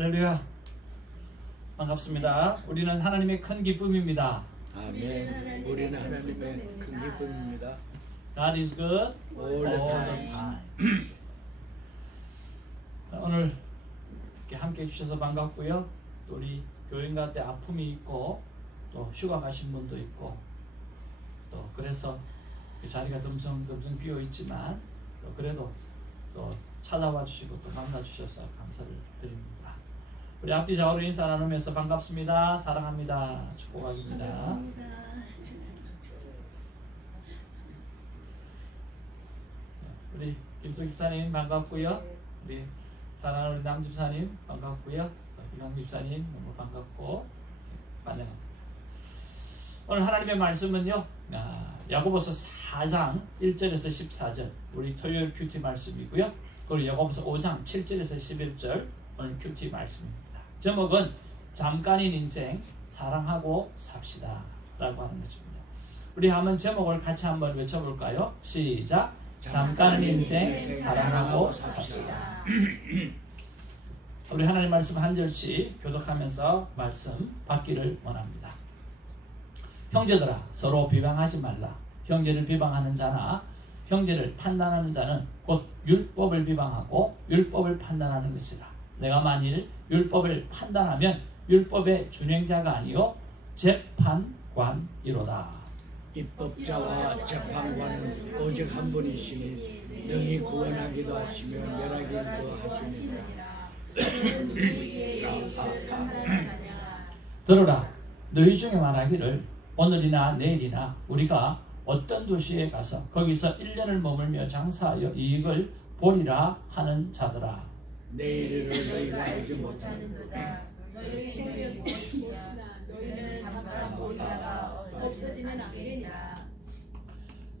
할렐루야. 반갑습니다. 우리는 하나님의 큰 기쁨입니다. 아멘. 우리는 하나님의 큰 기쁨입니다. God is good all the time. 오늘 이렇게 함께 해주셔서 반갑고요. 또 우리 교인 가운데 아픔이 있고 또 휴가 가신 분도 있고 또 그래서 그 자리가 듬성듬성 비어 있지만 또 그래도 또 찾아와 주시고 또 만나 주셔서 감사를 드립니다. 우리 앞뒤 좌우로 인사 나누면서 반갑습니다. 사랑합니다. 축복합니다. 우리 김수 집사님 반갑고요. 우리 사랑하는 우리 남 집사님 반갑고요. 이강 집사님 너무 반갑고 환영합니다. 오늘 하나님의 말씀은요, 야고보서 4장 1절에서 14절 우리 토요일 큐티 말씀이고요. 그리고 야고보서 5장 7절에서 11절 오늘 큐티 말씀입니다. 제목은 잠깐인 인생 사랑하고 삽시다 라고 하는 것입니다. 우리 한번 제목을 같이 한번 외쳐볼까요? 시작! 잠깐인 인생 사랑하고 삽시다. 우리 하나님 말씀 한 절씩 교독하면서 말씀 받기를 원합니다. 형제들아 서로 비방하지 말라. 형제를 비방하는 자나 형제를 판단하는 자는 곧 율법을 비방하고 율법을 판단하는 것이라. 내가 만일 율법을 판단하면 율법의 준행자가 아니요 재판관이로다. 입법자와 재판관은 오직 한 분이시니 능히 구원하기도 하시며 멸하기도 하시느니라. 들으라. 너희 중에 말하기를 오늘이나 내일이나 우리가 어떤 도시에 가서 거기서 1년을 머물며 장사하여 이익을 보리라 하는 자들아. 내일을 너희가 알지 못하는도다. 너희 생명이 무엇이나 너희는 잠깐 보이다가 없어지는 않으리니라.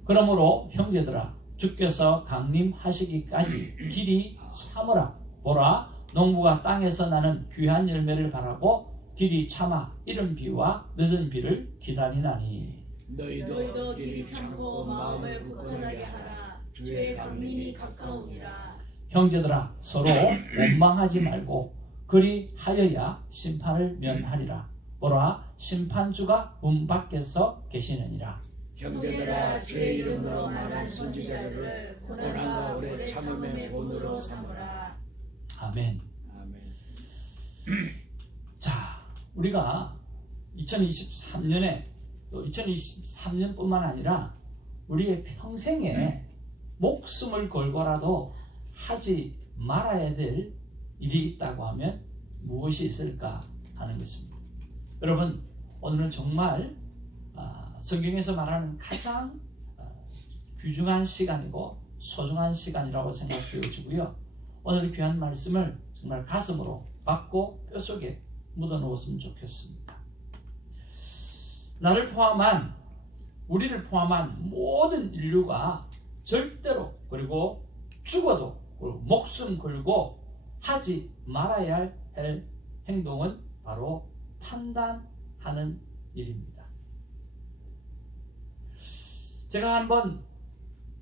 그러므로 형제들아 주께서 강림하시기까지 길이 참으라. 보라 농부가 땅에서 나는 귀한 열매를 바라고 길이 참아 이른 비와 늦은 비를 기다리나니. 너희도 길이 참고 마음을 굳건하게 하라. 주의 강림이 가까우니라. 형제들아 서로 원망하지 말고 그리 하여야 심판을 면하리라. 보라 심판주가 문 밖에서 계시느니라. 형제들아 주의 이름으로 말한 선지자들을 고난과 오래 참음의 본으로 삼으라. 아멘. 아멘. 자, 우리가 2023년에 또 2023년뿐만 아니라 우리의 평생에 목숨을 걸고라도 하지 말아야 될 일이 있다고 하면 무엇이 있을까 하는 것입니다. 여러분, 오늘은 정말 성경에서 말하는 가장 귀중한 시간이고 소중한 시간이라고 생각되어지고요. 오늘 귀한 말씀을 정말 가슴으로 받고 뼛속에 묻어놓았으면 좋겠습니다. 나를 포함한 우리를 포함한 모든 인류가 절대로 그리고 죽어도 목숨 걸고 하지 말아야 할 행동은 바로 판단하는 일입니다. 제가 한번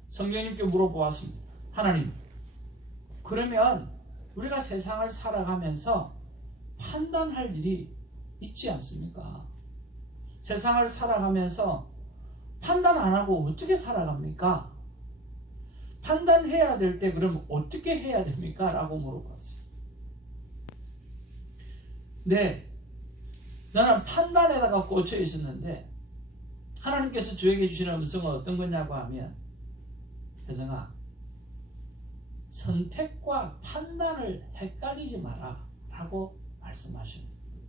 성령님께 물어보았습니다. 하나님, 그러면 우리가 세상을 살아가면서 판단할 일이 있지 않습니까? 세상을 살아가면서 판단 안 하고 어떻게 살아갑니까? 판단해야 될 때 그럼 어떻게 해야 됩니까? 라고 물어봤어요. 네, 나는 판단에다가 꽂혀 있었는데 하나님께서 저에게 주시는 음성은 어떤 거냐고 하면, 혜정아, 선택과 판단을 헷갈리지 마라 라고 말씀하시는 거예요.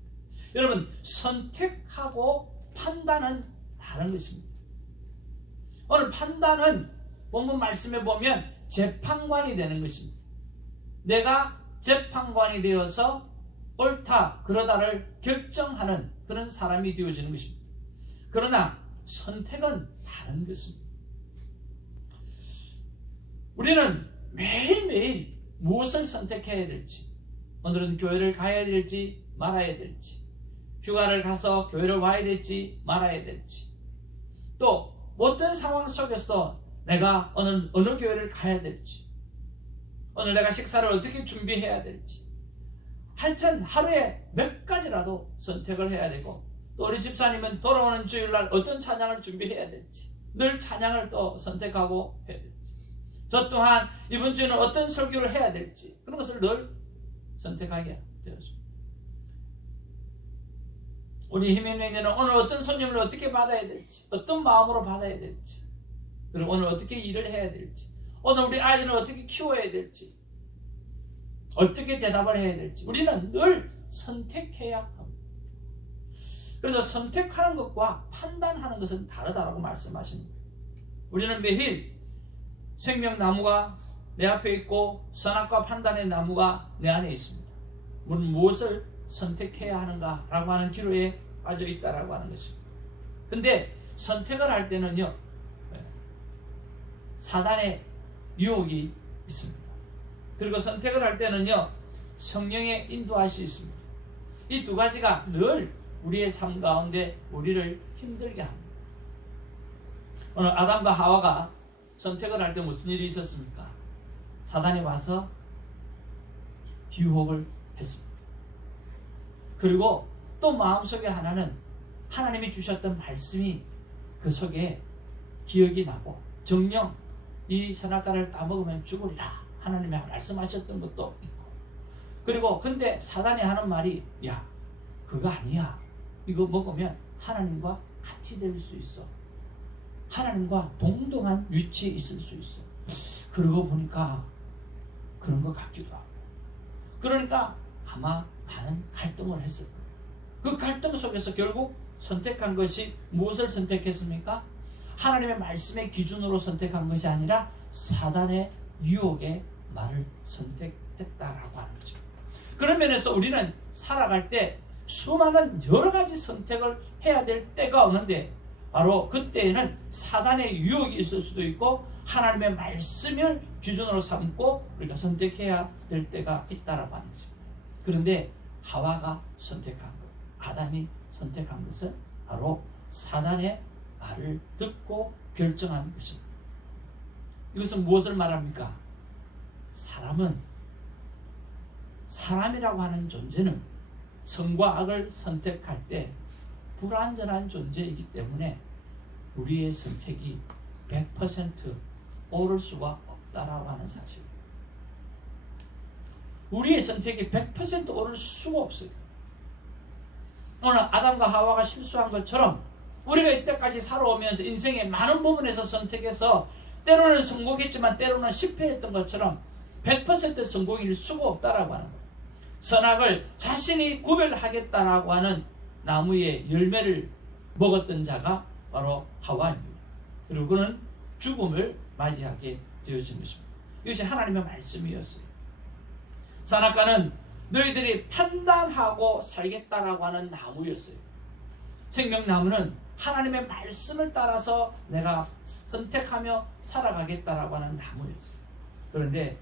여러분, 선택하고 판단은 다른 것입니다. 오늘 판단은 본문 말씀에 보면 재판관이 되는 것입니다. 내가 재판관이 되어서 옳다 그러다를 결정하는 그런 사람이 되어지는 것입니다. 그러나 선택은 다른 것입니다. 우리는 매일매일 무엇을 선택해야 될지, 오늘은 교회를 가야 될지 말아야 될지, 휴가를 가서 교회를 와야 될지 말아야 될지, 또 어떤 상황 속에서도 내가 어느 교회를 가야 될지, 오늘 내가 식사를 어떻게 준비해야 될지, 하여튼 하루에 몇 가지라도 선택을 해야 되고, 또 우리 집사님은 돌아오는 주일날 어떤 찬양을 준비해야 될지 늘 찬양을 또 선택하고 해야 될지, 저 또한 이번 주에는 어떤 설교를 해야 될지 그런 것을 늘 선택하게 되었습니다. 우리 힘있는 오늘 어떤 손님을 어떻게 받아야 될지, 어떤 마음으로 받아야 될지, 그리고 오늘 어떻게 일을 해야 될지, 오늘 우리 아이들은 어떻게 키워야 될지, 어떻게 대답을 해야 될지 우리는 늘 선택해야 합니다. 그래서 선택하는 것과 판단하는 것은 다르다고 말씀하시는 거예요. 우리는 매일 생명나무가 내 앞에 있고 선악과 판단의 나무가 내 안에 있습니다. 우리는 무엇을 선택해야 하는가라고 하는 기로에 빠져 있다라고 하는 것입니다. 근데 선택을 할 때는요, 사단의 유혹이 있습니다. 그리고 선택을 할 때는요, 성령의 인도하심이 있습니다. 이 두 가지가 늘 우리의 삶 가운데 우리를 힘들게 합니다. 오늘 아담과 하와가 선택을 할 때 무슨 일이 있었습니까? 사단이 와서 유혹을 했습니다. 그리고 또 마음속에 하나는 하나님이 주셨던 말씀이 그 속에 기억이 나고, 정녕 이 선악과를 따먹으면 죽으리라 하나님이 말씀하셨던 것도 있고, 그리고 근데 사단이 하는 말이, 야 그거 아니야, 이거 먹으면 하나님과 같이 될 수 있어, 하나님과 동등한 위치에 있을 수 있어. 그러고 보니까 그런 것 같기도 하고, 그러니까 아마 많은 갈등을 했을 거예요. 그 갈등 속에서 결국 선택한 것이 무엇을 선택했습니까? 하나님의 말씀의 기준으로 선택한 것이 아니라 사단의 유혹의 말을 선택했다라고 하는 거죠. 그런 면에서 우리는 살아갈 때 수많은 여러 가지 선택을 해야 될 때가 오는데, 바로 그때에는 사단의 유혹이 있을 수도 있고 하나님의 말씀을 기준으로 삼고 우리가 선택해야 될 때가 있다라고 하는 거죠. 그런데 하와가 선택한 것, 아담이 선택한 것은 바로 사단의 말을 듣고 결정한 것입니다. 이것은 무엇을 말합니까? 사람이라고 하는 존재는 선과 악을 선택할 때 불완전한 존재이기 때문에 우리의 선택이 100% 옳을 수가 없다라고 하는 사실입니다. 우리의 선택이 100% 옳을 수가 없어요. 오늘 아담과 하와가 실수한 것처럼 우리가 이때까지 살아오면서 인생의 많은 부분에서 선택해서 때로는 성공했지만 때로는 실패했던 것처럼 100% 성공일 수가 없다라고 하는 거예요. 선악을 자신이 구별하겠다라고 하는 나무의 열매를 먹었던 자가 바로 하와입니다. 그리고 그는 죽음을 맞이하게 되어진 것입니다. 이것이 하나님의 말씀이었어요. 선악과는 너희들이 판단하고 살겠다라고 하는 나무였어요. 생명나무는 하나님의 말씀을 따라서 내가 선택하며 살아가겠다라고 하는 나무였어요. 그런데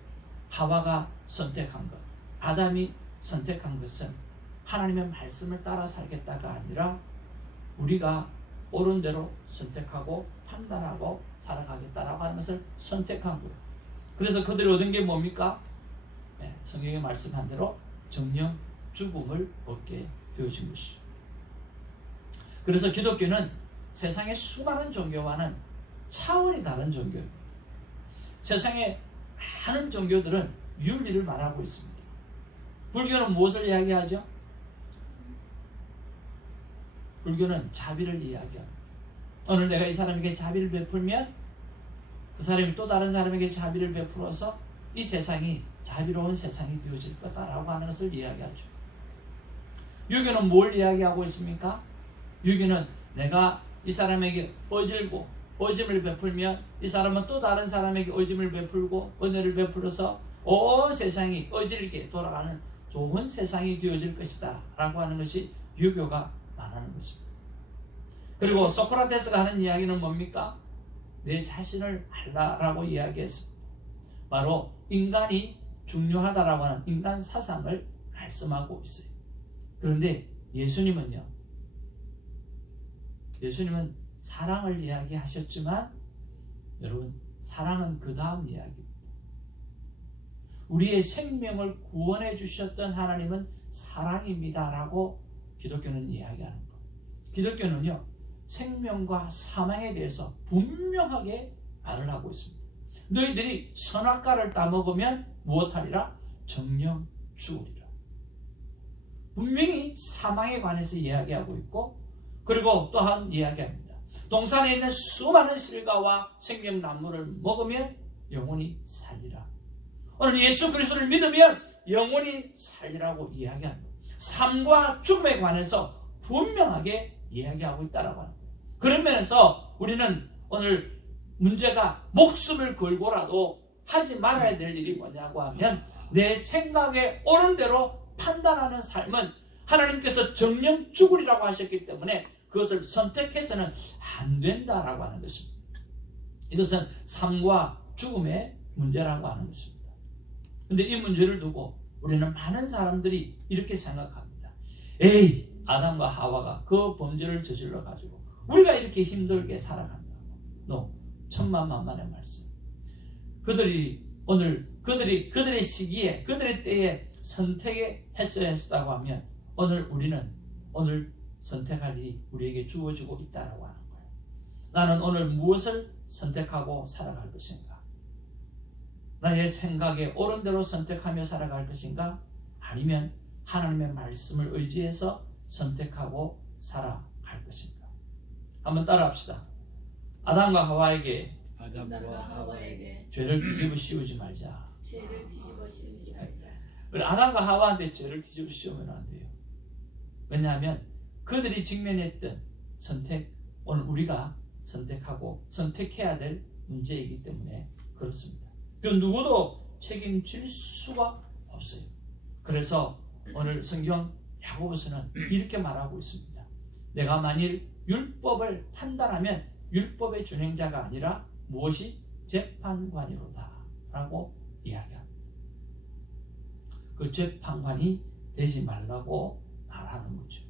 하와가 선택한 것, 아담이 선택한 것은 하나님의 말씀을 따라 살겠다가 아니라 우리가 옳은 대로 선택하고 판단하고 살아가겠다라고 하는 것을 선택한 거예요. 그래서 그들이 얻은 게 뭡니까? 성경에 말씀한 대로 정령 죽음을 얻게 되어진 것이죠. 그래서 기독교는 세상의 수많은 종교와는 차원이 다른 종교예요. 세상의 많은 종교들은 윤리를 말하고 있습니다. 불교는 무엇을 이야기하죠? 불교는 자비를 이야기합니다. 오늘 내가 이 사람에게 자비를 베풀면 그 사람이 또 다른 사람에게 자비를 베풀어서 이 세상이 자비로운 세상이 되어질 거다라고 하는 것을 이야기하죠. 유교는 뭘 이야기하고 있습니까? 유교는 내가 이 사람에게 어질고 어짐을 베풀면 이 사람은 또 다른 사람에게 어짐을 베풀고 은혜를 베풀어서 온 세상이 어질게 돌아가는 좋은 세상이 되어질 것이다 라고 하는 것이 유교가 말하는 것입니다. 그리고 소크라테스가 하는 이야기는 뭡니까? 내 자신을 알라라고 이야기했습니다. 바로 인간이 중요하다라고 하는 인간 사상을 말씀하고 있어요. 그런데 예수님은 사랑을 이야기하셨지만 여러분, 사랑은 그 다음 이야기입니다. 우리의 생명을 구원해 주셨던 하나님은 사랑입니다라고 기독교는 이야기하는 거. 기독교는요, 생명과 사망에 대해서 분명하게 말을 하고 있습니다. 너희들이 선악과를 따먹으면 무엇하리라? 정령 죽으리라. 분명히 사망에 관해서 이야기하고 있고, 그리고 또한 이야기합니다. 동산에 있는 수많은 실과와 생명나무를 먹으면 영원히 살리라. 오늘 예수 그리스도를 믿으면 영원히 살리라고 이야기합니다. 삶과 죽음에 관해서 분명하게 이야기하고 있다라고 하는 거예요. 그런 면에서 우리는 오늘 문제가 목숨을 걸고라도 하지 말아야 될 일이 뭐냐고 하면, 내 생각에 옳은 대로 판단하는 삶은 하나님께서 정령 죽으리라고 하셨기 때문에 그것을 선택해서는 안 된다라고 하는 것입니다. 이것은 삶과 죽음의 문제라고 하는 것입니다. 그런데 이 문제를 두고 우리는 많은 사람들이 이렇게 생각합니다. 에이, 아담과 하와가 그 범죄를 저질러 가지고 우리가 이렇게 힘들게 살아간다고. No, 천만만만의 말씀. 그들의 시기에, 그들의 때에 선택했어야 했다고 하면 오늘 선택할 일이 우리에게 주어지고 있다고 하는 거예요. 나는 오늘 무엇을 선택하고 살아갈 것인가? 나의 생각에 옳은 대로 선택하며 살아갈 것인가? 아니면 하나님의 말씀을 의지해서 선택하고 살아갈 것인가? 한번 따라합시다. 아담과 하와에게 죄를 뒤집어 씌우지 말자. 아담과 하와한테 죄를 뒤집어 씌우면 안 돼요. 왜냐하면 그들이 직면했던 선택, 오늘 우리가 선택하고 선택해야 될 문제이기 때문에 그렇습니다. 그 누구도 책임질 수가 없어요. 그래서 오늘 성경 야고보서는 이렇게 말하고 있습니다. 내가 만일 율법을 판단하면 율법의 준행자가 아니라 무엇이 재판관이로다 라고 이야기합니다. 그 재판관이 되지 말라고 말하는 거죠.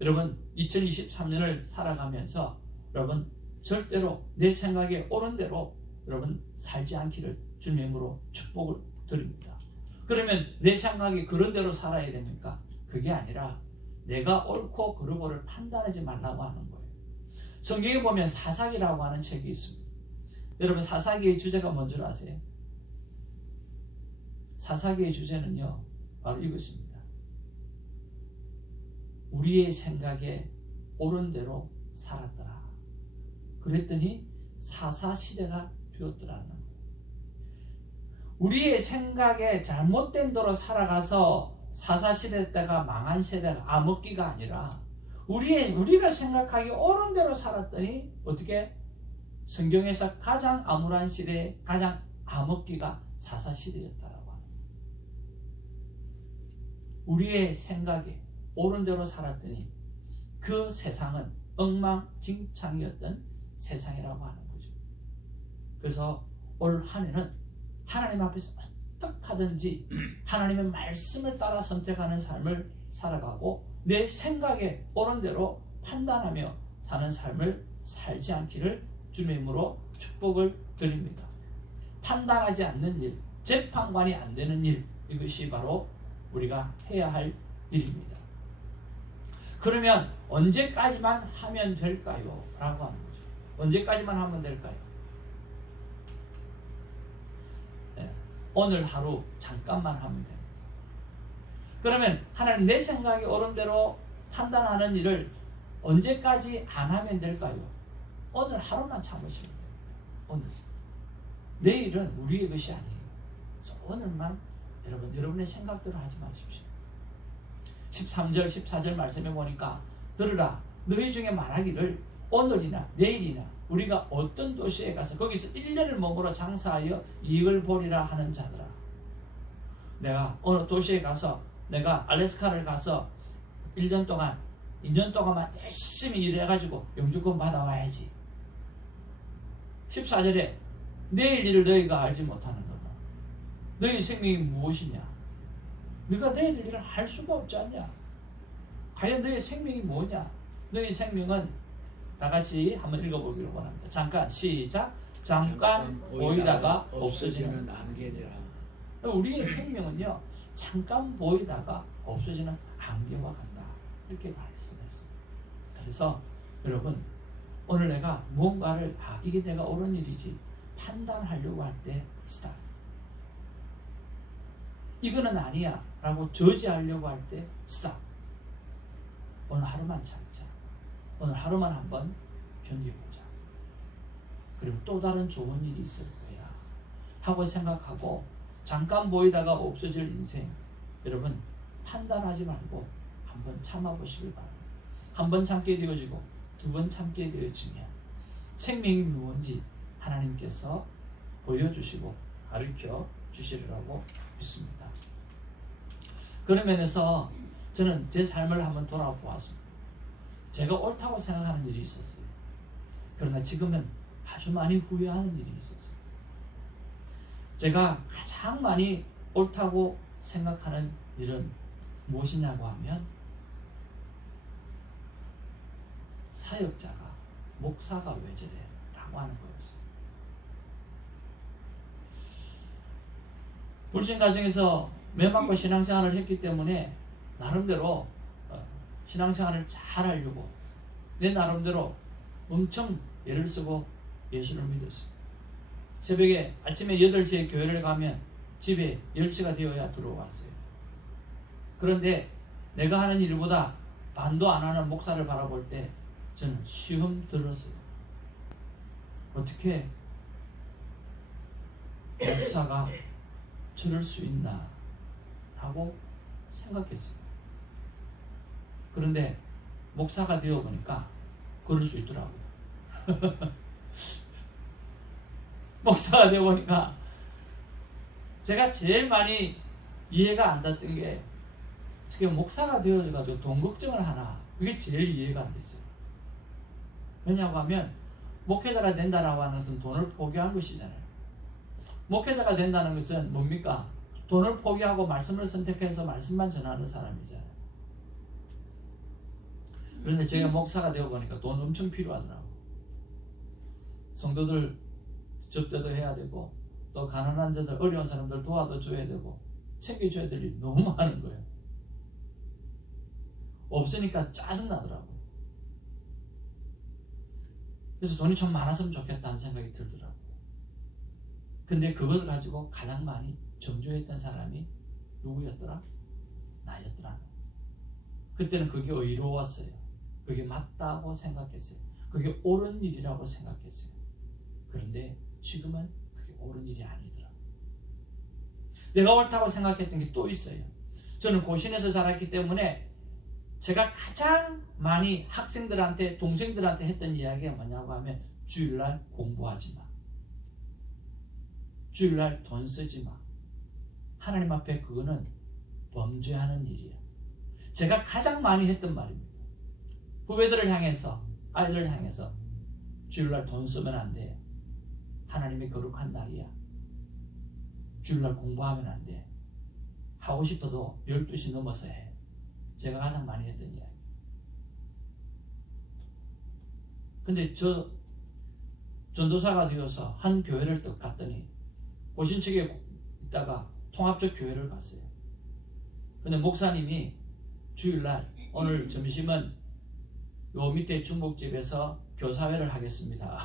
여러분, 2023년을 살아가면서 여러분 절대로 내 생각에 옳은 대로 여러분 살지 않기를 주님의 이름으로 축복을 드립니다. 그러면 내 생각이 그런 대로 살아야 됩니까? 그게 아니라 내가 옳고 그르고를 판단하지 말라고 하는 거예요. 성경에 보면 사사기라고 하는 책이 있습니다. 여러분, 사사기의 주제가 뭔지 아세요? 사사기의 주제는요, 바로 이것입니다. 우리의 생각에 옳은 대로 살았더라. 그랬더니 사사시대가 되었더라는 거예요. 우리의 생각에 잘못된 대로 살아가서 사사시대 때가 망한 세대가 암흑기가 아니라 우리가 생각하기 옳은 대로 살았더니 어떻게? 성경에서 가장 암울한 시대, 가장 암흑기가 사사시대였다라고 하는 거예요. 우리의 생각에 옳은 대로 살았더니 그 세상은 엉망진창이었던 세상이라고 하는 거죠. 그래서 올 한 해는 하나님 앞에서 어떻게 하든지 하나님의 말씀을 따라 선택하는 삶을 살아가고 내 생각에 옳은 대로 판단하며 사는 삶을 살지 않기를 주님의 이름으로 축복을 드립니다. 판단하지 않는 일, 재판관이 안 되는 일, 이것이 바로 우리가 해야 할 일입니다. 그러면 언제까지만 하면 될까요? 라고 하는 거죠. 언제까지만 하면 될까요? 네, 오늘 하루 잠깐만 하면 됩니다. 그러면 하나님 내 생각이 옳은 대로 판단하는 일을 언제까지 안 하면 될까요? 오늘 하루만 참으시면 돼요. 오늘. 내일은 우리의 것이 아니에요. 그래서 오늘만 여러분의 생각대로 하지 마십시오. 13절 14절 말씀에 보니까 들으라, 너희 중에 말하기를 오늘이나 내일이나 우리가 어떤 도시에 가서 거기서 1년을 머물러 장사하여 이익을 보리라 하는 자들아, 내가 어느 도시에 가서 내가 알래스카를 가서 1년 동안 2년 동안만 열심히 일해가지고 영주권 받아와야지. 14절에 내일 일을 너희가 알지 못하는 거다. 너희 생명이 무엇이냐? 네가 내일 일을 할 수가 없지 않냐? 과연 너희 생명이 뭐냐? 너희 생명은 다 같이 한번 읽어보기를 원합니다. 잠깐 시작. 잠깐 보이다가 없어지는 안개니라. 우리의 생명은요, 잠깐 보이다가 없어지는 안개와 같다. 이렇게 말씀했습니다. 그래서 여러분, 오늘 내가 무언가를 이게 내가 옳은 일이지 판단하려고 할 때 스탑. 이거는 아니야 라고 저지하려고 할 때 스탑. 오늘 하루만 참자. 오늘 하루만 한번 견뎌보자. 그리고 또 다른 좋은 일이 있을 거야 하고 생각하고 잠깐 보이다가 없어질 인생, 여러분 판단하지 말고 한번 참아보시길 바랍니다. 한 번 참게 되어지고 두 번 참게 되어지면 생명이 무엇인지 하나님께서 보여주시고 가르쳐 주시리라고 믿습니다. 그런 면에서 저는 제 삶을 한번 돌아보았습니다. 제가 옳다고 생각하는 일이 있었어요. 그러나 지금은 아주 많이 후회하는 일이 있었어요. 제가 가장 많이 옳다고 생각하는 일은 무엇이냐고 하면 사역자가, 목사가 왜 저래? 라고 하는 거였어요. 불신 가정에서 매맞고 신앙생활을 했기 때문에 나름대로 신앙생활을 잘 하려고 내 나름대로 엄청 애를 쓰고 예수를 믿었어요. 새벽에 아침에 8시에 교회를 가면 집에 10시가 되어야 들어왔어요. 그런데 내가 하는 일보다 반도 안 하는 목사를 바라볼 때 저는 시험 들었어요. 어떻게 목사가 저럴 수 있나 하고 생각했어요. 그런데 목사가 되어보니까 그럴 수 있더라고요. 목사가 되어보니까 제가 제일 많이 이해가 안 됐던 게 어떻게 목사가 되어가지고 돈 걱정을 하나, 그게 제일 이해가 안 됐어요. 왜냐고 하면 목회자가 된다라고 하는 것은 돈을 포기한 것이잖아요. 목회자가 된다는 것은 뭡니까? 돈을 포기하고 말씀을 선택해서 말씀만 전하는 사람이잖아요. 그런데 제가 목사가 되어보니까 돈 엄청 필요하더라고요. 성도들 접대도 해야 되고 또 가난한 자들, 어려운 사람들 도와줘야 되고 챙겨줘야 될 일이 너무 많은 거예요. 없으니까 짜증나더라고요. 그래서 돈이 좀 많았으면 좋겠다는 생각이 들더라고요. 근데 그것을 가지고 가장 많이 정죄했던 사람이 누구였더라? 나였더라. 그때는 그게 의로웠어요. 그게 맞다고 생각했어요. 그게 옳은 일이라고 생각했어요. 그런데 지금은 그게 옳은 일이 아니더라. 내가 옳다고 생각했던 게 또 있어요. 저는 고신에서 자랐기 때문에 제가 가장 많이 학생들한테, 동생들한테 했던 이야기가 뭐냐고 하면 주일날 공부하지 마. 주일날 돈 쓰지 마. 하나님 앞에 그거는 범죄하는 일이야. 제가 가장 많이 했던 말입니다. 후배들을 향해서, 아이들을 향해서 주일날 돈 쓰면 안 돼. 하나님의 거룩한 날이야. 주일날 공부하면 안 돼. 하고 싶어도 12시 넘어서 해. 제가 가장 많이 했던 이야기. 근데 저 전도사가 되어서 한 교회를 딱 갔더니 고신측에 있다가 통합적 교회를 갔어요. 근데 목사님이 주일날 오늘 점심은 요 밑에 중국집에서 교사회를 하겠습니다.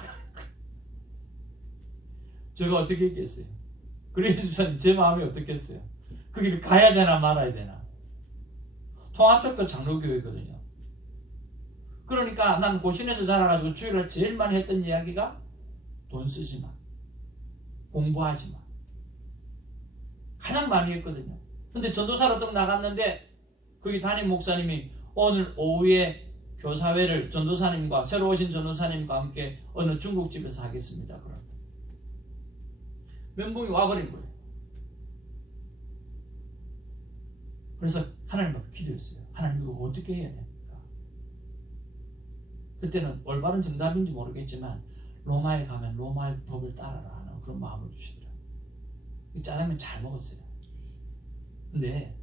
제가 어떻게 했겠어요? 그래서 제 마음이 어떻겠어요? 그 길을 가야 되나 말아야 되나? 통합적도 장로교회거든요. 그러니까 난 고신에서 자라가지고 주일날 제일 많이 했던 이야기가 돈 쓰지 마. 공부하지 마. 가장 많이 했거든요. 근데 전도사로 딱 나갔는데 거기 담임 목사님이 오늘 오후에 교사회를 전도사님과 새로 오신 전도사님과 함께 어느 중국집에서 하겠습니다. 그럼 멘붕이 와버린 거예요. 그래서 하나님 앞에 기도했어요. 하나님 이거 어떻게 해야 됩니까? 그때는 올바른 정답인지 모르겠지만 로마에 가면 로마의 법을 따라라 하는 그런 마음을 주시더라고요. 짜장면 잘 먹었어요. 근데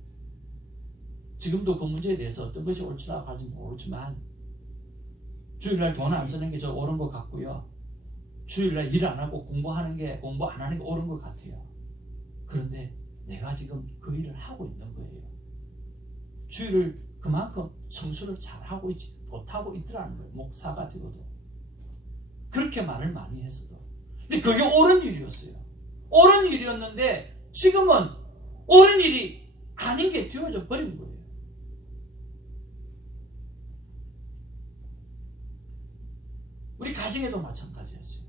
지금도 그 문제에 대해서 어떤 것이 옳지라고 하지 모르지만 주일날 돈 안 쓰는 게 저 옳은 것 같고요. 주일날 일 안 하고 공부 안 하는 게 옳은 것 같아요. 그런데 내가 지금 그 일을 하고 있는 거예요. 주일을 그만큼 성수를 잘하고 있지 못하고 있더라는 거예요. 목사가 되고도. 그렇게 말을 많이 했어도. 근데 그게 옳은 일이었어요. 옳은 일이었는데 지금은 옳은 일이 아닌 게 되어져 버린 거예요. 우리 가정에도 마찬가지였어요.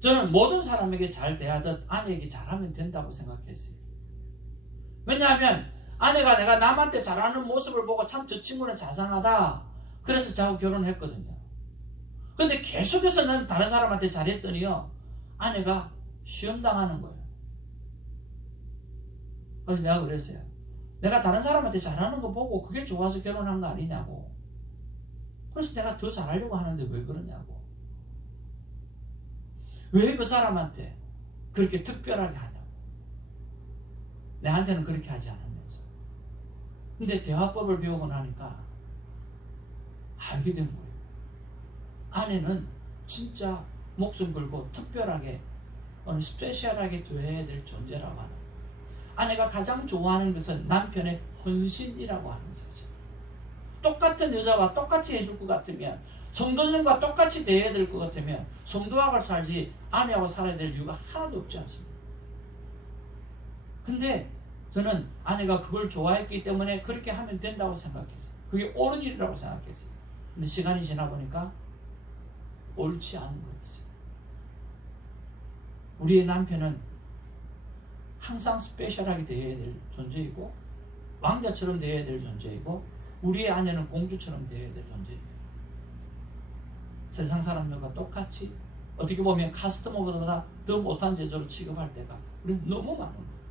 저는 모든 사람에게 잘 대하듯 아내에게 잘하면 된다고 생각했어요. 왜냐하면 아내가 내가 남한테 잘하는 모습을 보고 참 저 친구는 자상하다. 그래서 저하고 결혼했거든요. 근데 계속해서 난 다른 사람한테 잘했더니요. 아내가 시험당하는 거예요. 그래서 내가 그랬어요. 내가 다른 사람한테 잘하는 거 보고 그게 좋아서 결혼한 거 아니냐고. 그래서 내가 더 잘하려고 하는데 왜 그러냐고. 왜 그 사람한테 그렇게 특별하게 하냐고. 내한테는 그렇게 하지 않으면서. 근데 대화법을 배우고 나니까 알게 된 거예요. 아내는 진짜 목숨 걸고 특별하게 스페셜하게 되어야 될 존재라고 하는 거예요. 아내가 가장 좋아하는 것은 남편의 헌신이라고 하는 거죠. 똑같은 여자와 똑같이 해줄 것 같으면, 성도님과 똑같이 대해야 될 것 같으면 성도하고 살지 아내하고 살아야 될 이유가 하나도 없지 않습니다. 근데 저는 아내가 그걸 좋아했기 때문에 그렇게 하면 된다고 생각했어요. 그게 옳은 일이라고 생각했어요. 근데 시간이 지나 보니까 옳지 않은 거였어요. 우리의 남편은 항상 스페셜하게 대해야 될 존재이고 왕자처럼 대해야 될 존재이고 우리의 아내는 공주처럼 대해야 될 존재입니다. 세상 사람들과 똑같이 어떻게 보면 카스터머보다 더 못한 제조로 취급할 때가 우리는 너무 많은 거예요.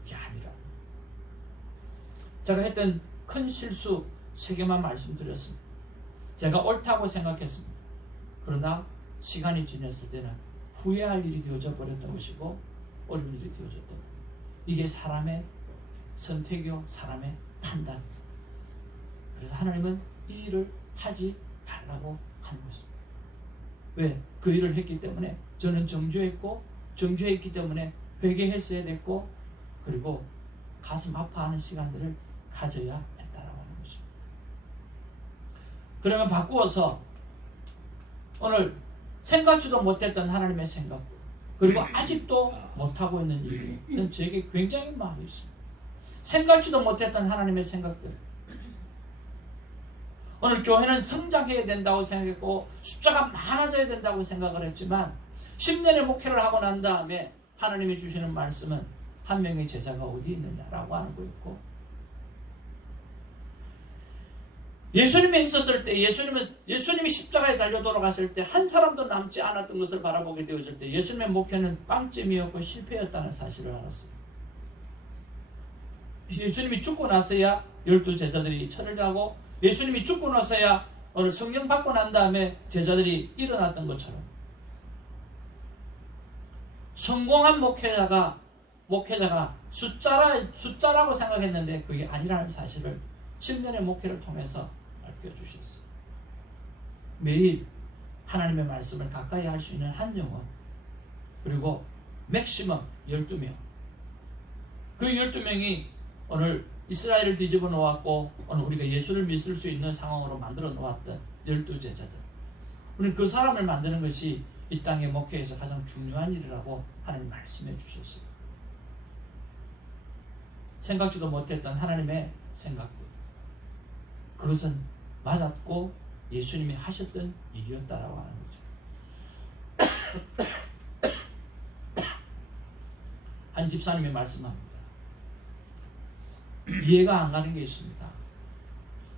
그게 아니라 제가 했던 큰 실수 3개만 말씀드렸습니다. 제가 옳다고 생각했습니다. 그러나 시간이 지났을 때는 후회할 일이 되어져 버렸던 것이고 어려운 일이 되어졌던 거예요. 이게 사람의 선택이요 사람의 판단. 그래서 하나님은 이 일을 하지 말라고 하는 것입니다. 왜? 그 일을 했기 때문에 저는 정죄했고 정죄했기 때문에 회개했어야 됐고 그리고 가슴 아파하는 시간들을 가져야 했다라고 하는 것입니다. 그러면 바꾸어서 오늘 생각지도 못했던 하나님의 생각 그리고 아직도 못하고 있는 일은 저에게 굉장히 많이 있습니다. 생각지도 못했던 하나님의 생각들. 오늘 교회는 성장해야 된다고 생각했고 숫자가 많아져야 된다고 생각을 했지만 10년의 목회를 하고 난 다음에 하나님이 주시는 말씀은 한 명의 제자가 어디 있느냐라고 하는 거였고 예수님이 했었을 때 예수님이 십자가에 달려 돌아갔을 때 한 사람도 남지 않았던 것을 바라보게 되어질 때 예수님의 목회는 빵점이었고 실패였다는 사실을 알았어요. 예수님이 죽고 나서야 12제자들이 철을 가고 예수님이 죽고 나서야 오늘 성령 받고 난 다음에 제자들이 일어났던 것처럼 성공한 목회자가 숫자라고 생각했는데 그게 아니라는 사실을 10년의 목회를 통해서 알려주셨어요. 매일 하나님의 말씀을 가까이 할 수 있는 한 영혼 그리고 맥시멈 12명 그 12명이 오늘 이스라엘을 뒤집어 놓았고 오늘 우리가 예수를 믿을 수 있는 상황으로 만들어 놓았던 12제자들 우리 그 사람을 만드는 것이 이 땅의 목회에서 가장 중요한 일이라고 하나님 말씀해 주셨어요. 생각지도 못했던 하나님의 생각들 그것은 맞았고 예수님이 하셨던 일이었다라고 하는 거죠. 한 집사님이 말씀합니다. 이해가 안 가는 게 있습니다.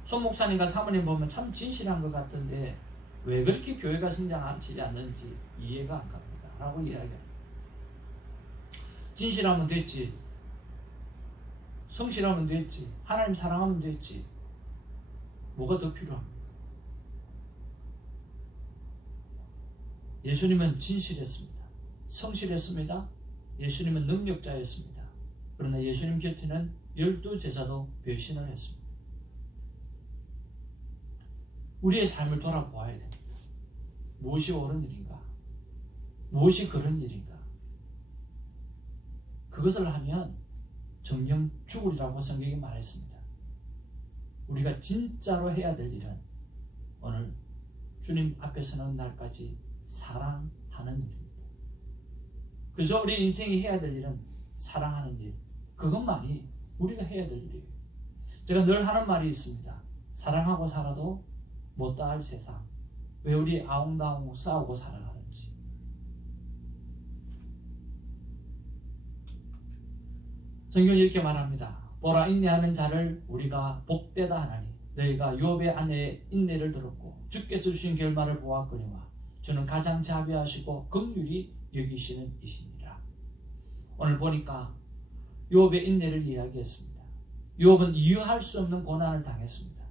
손 목사님과 사모님 보면 참 진실한 것 같은데 왜 그렇게 교회가 성장하지 않는지 이해가 안 갑니다. 라고 이야기합니다. 진실하면 됐지. 성실하면 됐지. 하나님 사랑하면 됐지. 뭐가 더 필요합니까? 예수님은 진실했습니다. 성실했습니다. 예수님은 능력자였습니다. 그러나 예수님 곁에는 12제자도 배신을 했습니다. 우리의 삶을 돌아보아야 됩니다. 무엇이 옳은 일인가? 무엇이 그런 일인가? 그것을 하면 정령 죽으리라고 성경이 말했습니다. 우리가 진짜로 해야 될 일은 오늘 주님 앞에 서는 날까지 사랑하는 일입니다. 그저 우리 인생이 해야 될 일은 사랑하는 일, 그것만이 우리가 해야 될 일이에요. 제가 늘 하는 말이 있습니다. 사랑하고 살아도 못다할 세상, 왜 우리 아웅다웅 싸우고 살아가는지. 성경이 이렇게 말합니다. 보라, 인내하는 자를 우리가 복되다 하나니 너희가 욥의 아내의 인내를 들었고 주께서 주신 결말을 보았거니와 주는 가장 자비하시고 긍휼히 여기시는 이시니라. 오늘 보니까 욥의 인내를 이야기했습니다. 욥은 이유할 수 없는 고난을 당했습니다.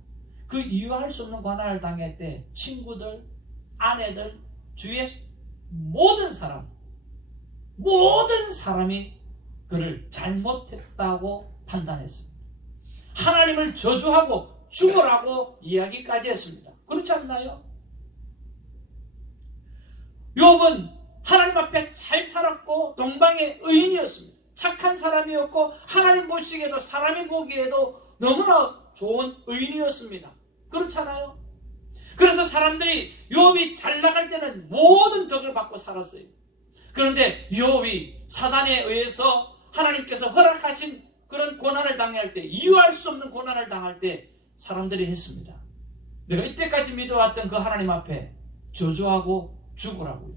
그 이유할 수 없는 고난을 당할 때 친구들, 아내들, 주위의 모든 사람이 그를 잘못했다고 판단했습니다. 하나님을 저주하고 죽으라고 이야기까지 했습니다. 그렇지 않나요? 욥은 하나님 앞에 잘 살았고 동방의 의인이었습니다. 착한 사람이었고 하나님 보시기에도 사람이 보기에도 너무나 좋은 의인이었습니다. 그렇잖아요? 그래서 사람들이 욥이 잘 나갈 때는 모든 덕을 받고 살았어요. 그런데 욥이 사단에 의해서 하나님께서 허락하신 그런 고난을 당할 때, 이유할 수 없는 고난을 당할 때 사람들이 했습니다. 내가 이때까지 믿어왔던 그 하나님 앞에 저주하고 죽으라고요.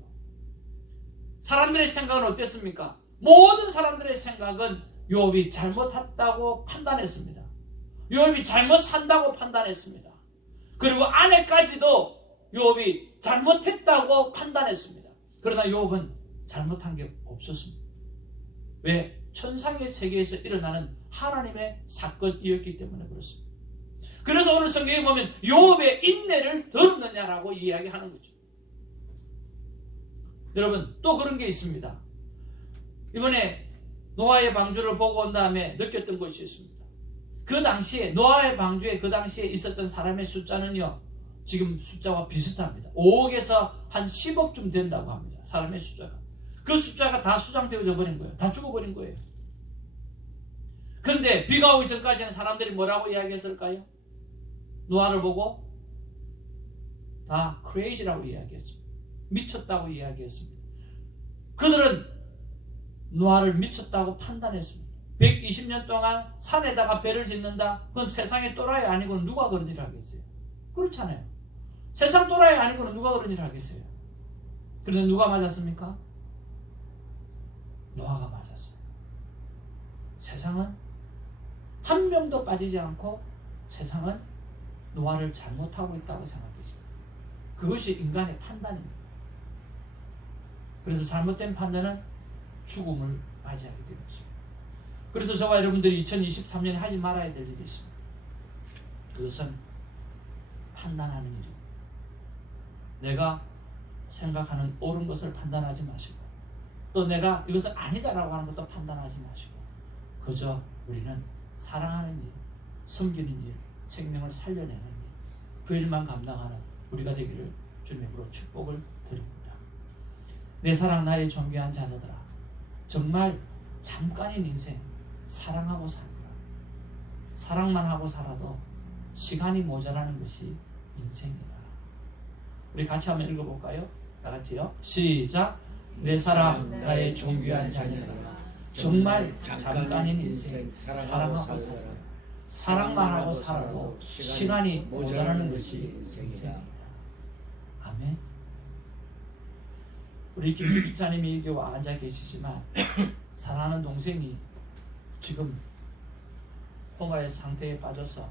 사람들의 생각은 어땠습니까? 모든 사람들의 생각은 욥이 잘못했다고 판단했습니다. 욥이 잘못 산다고 판단했습니다. 그리고 아내까지도 욥이 잘못했다고 판단했습니다. 그러나 욥은 잘못한 게 없었습니다. 왜? 천상의 세계에서 일어나는 하나님의 사건이었기 때문에 그렇습니다. 그래서 오늘 성경에 보면 욥의 인내를 들었느냐라고 이야기하는 거죠. 여러분, 또 그런 게 있습니다. 이번에 노아의 방주를 보고 온 다음에 느꼈던 것이 있습니다. 그 당시에 노아의 방주에 그 당시에 있었던 사람의 숫자는요, 지금 숫자와 비슷합니다. 5억에서 한 10억쯤 된다고 합니다. 사람의 숫자가. 그 숫자가 다 수장되어져 버린 거예요. 다 죽어버린 거예요. 그런데 비가 오기 전까지는 사람들이 뭐라고 이야기했을까요? 노아를 보고 다 crazy라고 이야기했습니다. 미쳤다고 이야기했습니다. 그들은 노아를 미쳤다고 판단했습니다. 120년 동안 산에다가 배를 짓는다? 그건 세상의 또라이 아니고는 누가 그런 일을 하겠어요? 그렇잖아요. 세상 또라이 아니고는 누가 그런 일을 하겠어요? 그런데 누가 맞았습니까? 노아가 맞았어요. 세상은 한 명도 빠지지 않고 세상은 노아를 잘못하고 있다고 생각했습니다. 그것이 인간의 판단입니다. 그래서 잘못된 판단은 죽음을 맞이하게 되는 것입니다. 그래서 저와 여러분들이 2023년에 하지 말아야 될 일이 있습니다. 그것은 판단하는 일입니다. 내가 생각하는 옳은 것을 판단하지 마시고 또 내가 이것은 아니다라고 하는 것도 판단하지 마시고 그저 우리는 사랑하는 일, 섬기는 일, 생명을 살려내는 일, 그 일만 감당하는 우리가 되기를 주님으로 축복을 드립니다. 내 사랑 나의 존귀한 자녀들아, 정말 잠깐인 인생 사랑하고 살거라. 사랑만 하고 살아도 시간이 모자라는 것이 인생이다. 우리 같이 한번 읽어볼까요? 다 같이요. 시작. 내 사랑 나의 존귀한 자녀들아, 정말 잠깐인 인생 사랑하고 살아라. 사랑만 하고 살아도 시간이 모자라는 것이 인생이다. 아멘. 우리 김수 집사님이 여기 와 앉아 계시지만 사랑하는 동생이 지금 코마의 상태에 빠져서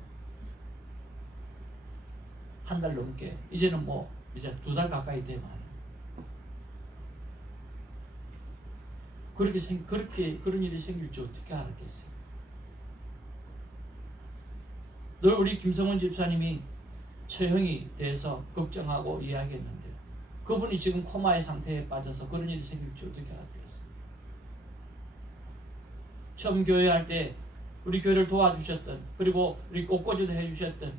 한 달 넘게, 이제는 이제 2달 가까이 되면 그런 일이 생길 줄 어떻게 알았겠어요? 늘 우리 김성훈 집사님이 처형이 대해서 걱정하고 이야기했는데 그분이 지금 코마의 상태에 빠져서 그런 일이 생길 줄 어떻게 알았겠어요? 처음 교회할 때 우리 교회를 도와주셨던, 그리고 우리 꽃꽂이도 해주셨던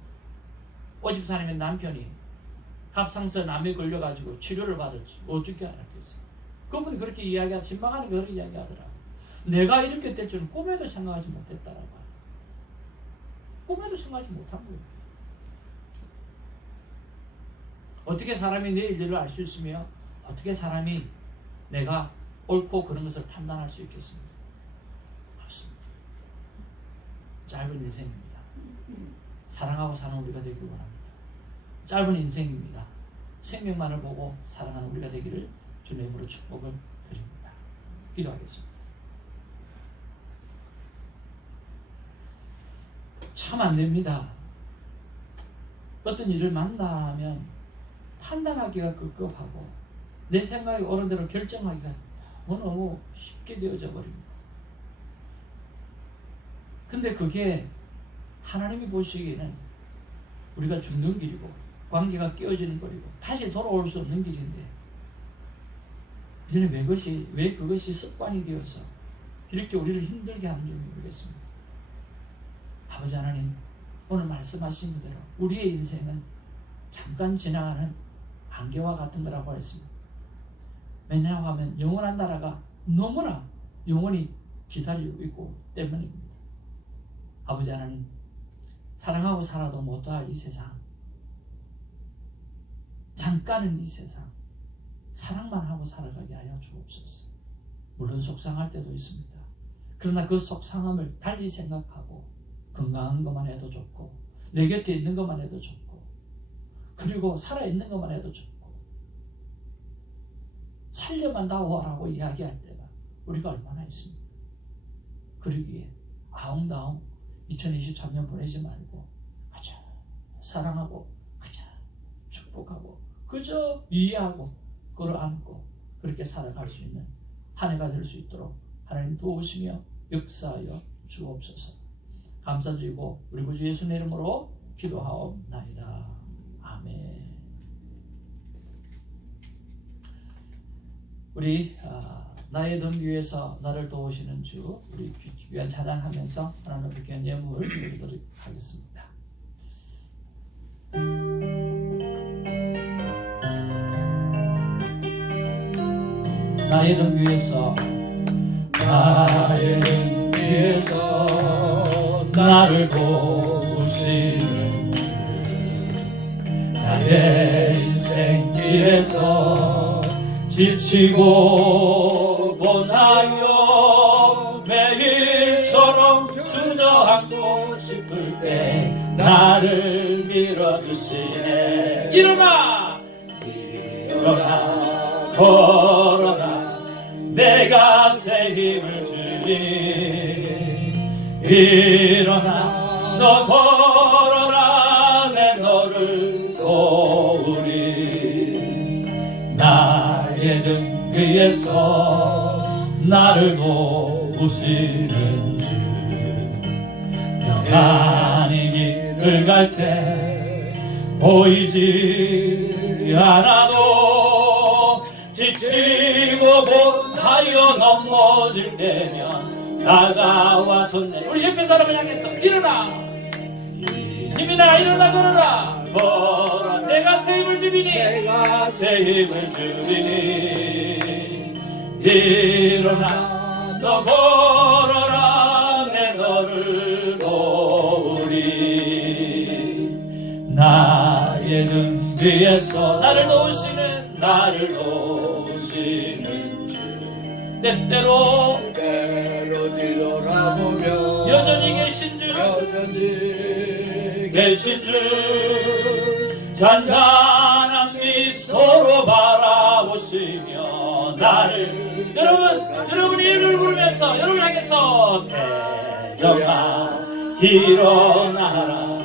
오집사님의 남편이 갑상선 암에 걸려가지고 치료를 받았지. 어떻게 알았겠어요? 그분이 그렇게 신방하니까 그렇게 이야기하더라고요. 내가 이렇게 될 줄은 꿈에도 생각하지 못했다라고 하죠. 꿈에도 생각하지 못한 거예요. 어떻게 사람이 내 일들을 알 수 있으며 어떻게 사람이 내가 옳고 그런 것을 판단할 수 있겠습니까? 없습니다. 짧은 인생입니다. 사랑하고 사는 우리가 되길 원합니다. 짧은 인생입니다. 생명만을 보고 사랑하는 우리가 되기를 주님의 이름으로 축복을 드립니다. 기도하겠습니다. 참 안 됩니다. 어떤 일을 만나면 판단하기가 급급하고 내 생각이 옳은 대로 결정하기가 너무 쉽게 되어져 버립니다. 근데 그게 하나님이 보시기에는 우리가 죽는 길이고 관계가 깨어지는 거리고 다시 돌아올 수 없는 길인데 이제는 왜 그것이 습관이 되어서 이렇게 우리를 힘들게 하는 줄 모르겠습니다. 아버지 하나님, 오늘 말씀하신 대로 우리의 인생은 잠깐 지나가는 안개와 같은 거라고 했습니다. 왜냐하고 하면 영원한 나라가 너무나 영원히 기다리고 있고 때문입니다. 아버지 하나님, 사랑하고 살아도 못할 이 세상, 잠깐은 이 세상 사랑만 하고 살아가게 하여 주옵소서. 물론 속상할 때도 있습니다. 그러나 그 속상함을 달리 생각하고 건강한 것만 해도 좋고 내 곁에 있는 것만 해도 좋고 그리고 살아있는 것만 해도 좋고 살려만 나오라고 이야기할 때가 우리가 얼마나 있습니까? 그러기에 아웅다웅 2023년 보내지 말고 그저 사랑하고 그저 축복하고 그저 이해하고 끌어안고 그렇게 살아갈 수 있는 한 해가 될 수 있도록 하나님 도우시며 역사하여 주옵소서. 감사드리고 우리 구주 예수의 이름으로 기도하옵나이다. 아멘. 우리 나의 등 위에서 나를 도우시는 주, 우리 귀한 찬양하면서 하나님의 귀한 예물을 드리도록 하겠습니다. 나의 등 위에서 나를 도우시는 주, 나의 인생 길에서 지치고 고나여 매일처럼 주저앉고 싶을 때 나를 밀어주시네. 일어나 걸어라 내가 새 힘을 주리. 일어나 너 걸어라 내 너를 도우리. 나의 등 뒤에서 나를 도우시는 주, 평안히 길을 갈 때 보이지 않아도 지치고 고하여 넘어질 때면 다가와 손내. 우리 옆에 사람을 향해서 일어나 힘이나 일어나 걸어라. 걸어 내가 새 힘을 주리니. 내가 새 힘을 주리니. 일어나 너 걸어라 내 너를 도우리. 나의 등 뒤에서 나를 도우시는 주, 때때로 뒤돌아보며 여전히 계신 주 잔잔한 미소로 바라보시며 나를 여러분이 이름을 부르면서 여러분을 향해서 대적아 일어나라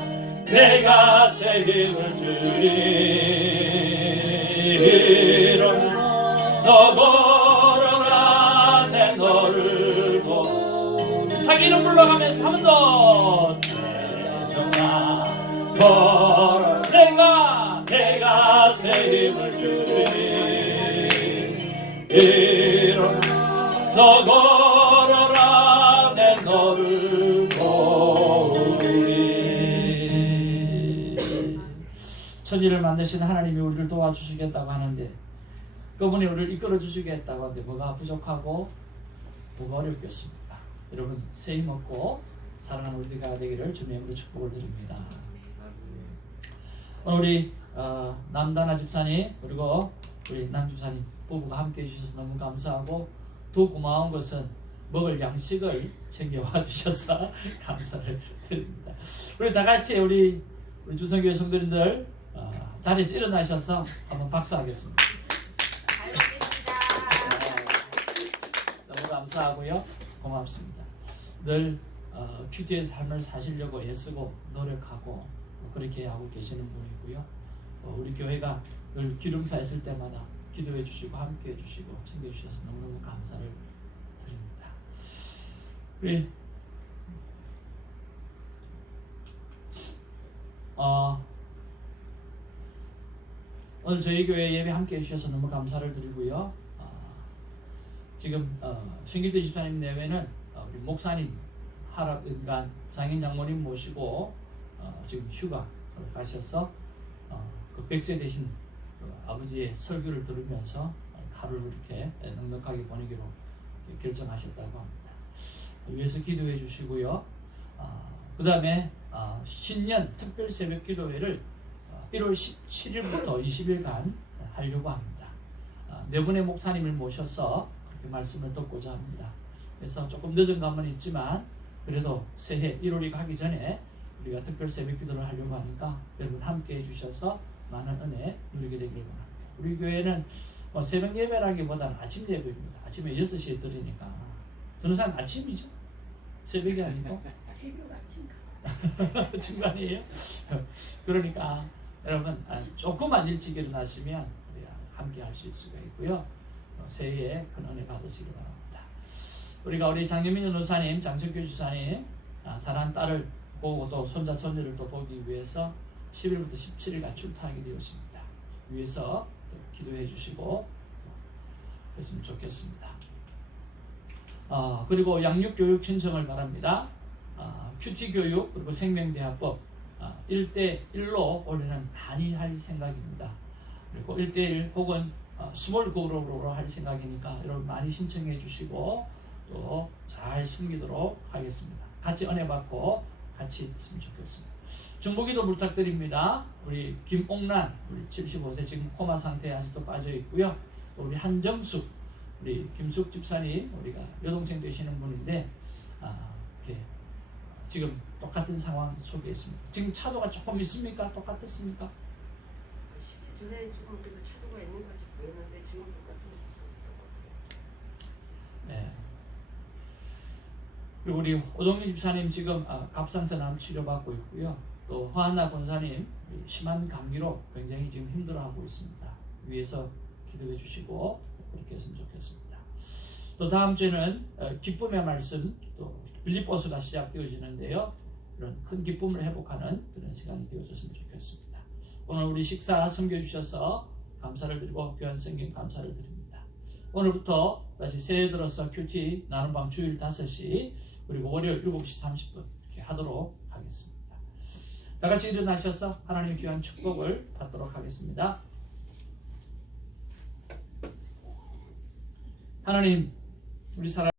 내가 새 힘을 주리. 일어나 너 걸어라 내 너를 도우리. 자기 이름 불러가면서 한 번 더. 대적아 걸어 내가 새 힘을 주리. 일어나 너 걸어라 내 너를 도우리. 천지를 만드신 하나님이 우리를 도와주시겠다고 하는데 그분이 우리를 이끌어 주시겠다고 하는데 뭐가 부족하고 뭐가 어렵겠습니까? 여러분 새 힘 얻고 사랑하는 우리가 되기를 주님의 이름으로 축복을 드립니다. 오늘 우리 남다나 집사님 그리고 우리 남 집사님 부부가 함께 해주셔서 너무 감사하고 더 고마운 것은 먹을 양식을 챙겨와 주셔서 감사를 드립니다. 우리 다 같이 우리 주성교회 성도님들 자리에서 일어나셔서 한번 박수하겠습니다. 너무 감사하고요. 고맙습니다. 늘 큐티의 삶을 사시려고 애쓰고 노력하고 그렇게 하고 계시는 분이고요. 우리 교회가 늘 기름사 있을 때마다 기도해 주시고 함께 해 주시고 챙겨 주셔서 너무너무 감사를 드립니다. 우리 오늘 저희 교회 예배 함께 해주셔서 너무 감사를 드리고요. 지금 신기태 집사님 내외는 우리 목사님 하락 그러니까 장인 장모님 모시고 지금 휴가를 가셔서 그 100세 되신 아버지의 설교를 들으면서 하루를 이렇게 넉넉하게 보내기로 결정하셨다고 합니다. 위해서 기도해 주시고요. 그 다음에 신년 특별 새벽 기도회를 1월 17일부터 20일간 하려고 합니다. 네 분의 목사님을 모셔서 그렇게 말씀을 듣고자 합니다. 그래서 조금 늦은 감은 있지만 그래도 새해 1월이 가기 전에 우리가 특별 새벽 기도를 하려고 하니까 여러분 함께 해주셔서 많은 은혜 누리게 되기를 원합니다. 우리 교회는 새벽 예배라기보다는 아침 예배입니다. 아침에 6시에 들으니까 저는 사람 아침이죠. 새벽이 아니고 새벽 아침가 중간이에요. 그러니까 여러분 조금만 일찍 일어나시면 우리가 함께 할 수 있을 수가 있고요. 새해에 큰 은혜 받으시기 바랍니다. 우리가 우리 장유민 전도사님, 장석규 주사님 사랑하는 딸을 보고 또 손자 손녀를 또 보기 위해서 10일부터 17일간 출타하게 되었습니다. 위해서 기도해 주시고 그랬으면 좋겠습니다. 그리고 양육교육 신청을 바랍니다. 큐티 교육 그리고 생명대화법 1대1로 올해는 많이 할 생각입니다. 그리고 1대1 혹은 스몰 그룹으로 할 생각이니까 여러분 많이 신청해 주시고 또 잘 숨기도록 하겠습니다. 같이 은혜 받고 같이 있으면 좋겠습니다. 중보기도 부탁드립니다. 우리 김옥란 우리 75세 지금 코마 상태에 아직도 빠져 있고요. 또 우리 한정숙 우리 김숙 집사님 우리가 여동생 되시는 분인데 이렇게 지금 똑같은 상황 속에 있습니다. 지금 차도가 조금 있습니까? 똑같았습니까? 전에 좀 그래도 차도가 있는 것 같이 보였는데 지금 똑같은 것 같아요. 네. 그리고 우리 오동희 집사님 지금 갑상선암 치료받고 있고요. 또 화한나 권사님 심한 감기로 굉장히 지금 힘들어하고 있습니다. 위에서 기도해 주시고 그렇게 했으면 좋겠습니다. 또 다음 주에는 기쁨의 말씀 또 빌립보서가 시작되어지는데요. 이런 큰 기쁨을 회복하는 그런 시간이 되어졌으면 좋겠습니다. 오늘 우리 식사 섬겨주셔서 감사를 드리고 귀한 성경 감사를 드립니다. 오늘부터 다시 새해 들어서 큐티 나눔방 주일 5시 그리고 월요일 7시 30분 이렇게 하도록 하겠습니다. 다 같이 일어나셔서 하나님의 귀한 축복을 받도록 하겠습니다. 하나님 우리 사랑